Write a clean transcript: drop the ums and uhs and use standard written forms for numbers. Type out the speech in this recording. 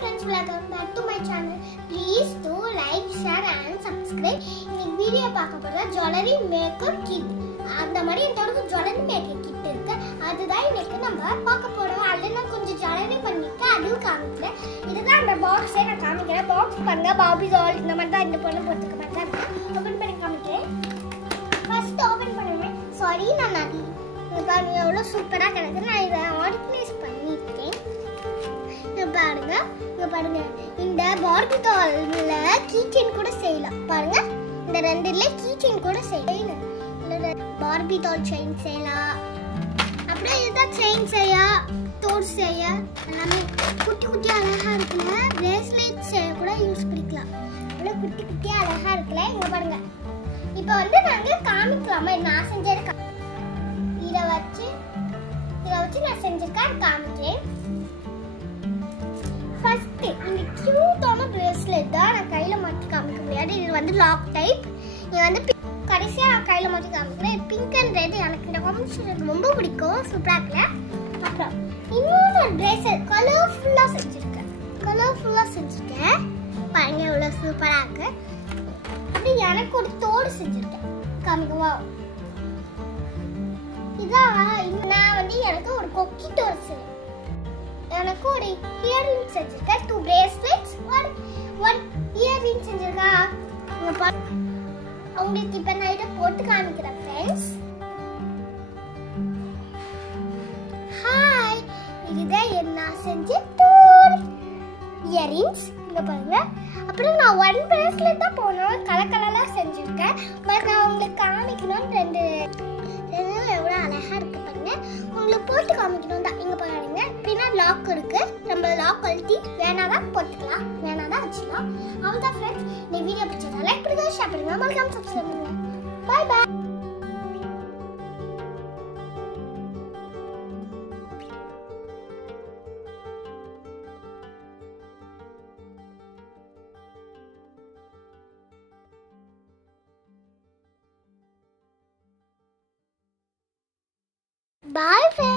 friends, welcome back to my channel. Please do like, share and subscribe. In video பார்க்க போற jewelry makeup kit. அந்த மாதிரி எனக்கு jewelry makeup kit இருக்கு. அதுதான் இன்னைக்கு நம்ம பார்க்க போறோம். அதுல நான் கொஞ்சம் jewelry பண்ணிருக்கேன். அதுவும் காமிக்கிறேன். இதுதான் அந்த பாக்ஸே நான் காமிக்கிறேன். பாக்ஸ் பாருங்க Barbie doll இந்த மாதிரி தான் இந்த பொண்ணு போட்டுக்க மாதிரி தான். ஓபன் பண்ணி காமிக்கிறேன். ஃபர்ஸ்ட் ஓபன் பண்ணுவேன். சாரி நான் பாருங்க எவ்வளவு சூப்பரா கிடக்கு. நான் இதை ஆர்கனைஸ் பண்ணிட்டேன். பாருங்க இந்த பார்பி டால்ல கீச்செயின் கூட செய்யலாம். பாருங்க இந்த ரெண்டுல கீச்செயின் கூட செய்யலாம். இல்ல பார்பி டால் செயின் செய்யலாம். அப்படியே இத செயின் செய்ய தோடு செய்ய எல்லாமே குட்டி குட்டி அழகா இருக்குல. பிரேஸ்லெட் செய்ய கூட யூஸ் பண்ணிக்கலாம். அவ்வளவு குட்டி குட்டி அழகா இருக்குல. இங்க பாருங்க. இப்போ நாங்க காமிக்கலாமா நான் செஞ்சது. இத வச்சு நான் செஞ்சிருக்கேன் காமிக்கிறேன். ஃபர்ஸ்ட் இந்த கியூட்டான பிரேஸ்லெட் தான் நான் கையில மாட்டி காமிக்க முடியாது. இது லாக் டைப். இது கடைசியா நான் கையில மாட்டி காமிக்கிறேன். பிங்க் அண்ட் ரெட் எனக்கு இந்த காம்பினேஷன் ரொம்ப பிடிக்கும். சூப்பரா இருக்குல. அப்புறம் இன்னொரு பிரேஸ்லெட் கலர்ஃபுல்லா செஞ்சிருக்கேன். பாருங்க எவ்வளவு சூப்பரா இருக்கு. அப்படி எனக்கு ஒரு தோடு செஞ்சிருக்கேன். காமிக்கவா? இதான் நான் எனக்கு ஒரு கொக்கி தோடு செஞ்சேன். எனக்கு ஒரு இயரிங் செஞ்சிருக்கேன். 2 bracelets, one earring செஞ்சிருக்கா. உங்களுக்கு இப்ப நான் இத போட்டு காமிக்கிறேன் फ्रेंड्स. ஹாய், இதுதான் என்ன செஞ்ச இயரிங்ஸ். இங்க பாருங்க. அப்புறம் நான் 1 bracelet தான் போனோம் கலக்கலலா செஞ்சிருக்கேன். பட் நான் உங்களுக்கு காமிக்கணும் ரெண்டு எவ்வளவு அழகா இருக்கு பாருங்க. உங்களுக்கு போட்டு காமிக்கணும் தான். இங்க பாருங்க பின்னாடி லாக் இருக்கு. நம்ம லாக் கழட்டி வேணாதான் போட்டுக்கலாம், வேணாதான் வச்சுக்கலாம். அவ்வளவுதான் ஃப்ரெண்ட்ஸ். இந்த வீடியோ பிடிச்சதா லைக் பண்ணுங்க, ஷேர் பண்ணுங்க, மறக்காம சப்ஸ்கிரைப் பண்ணுங்க. Bye bye. Bye friends.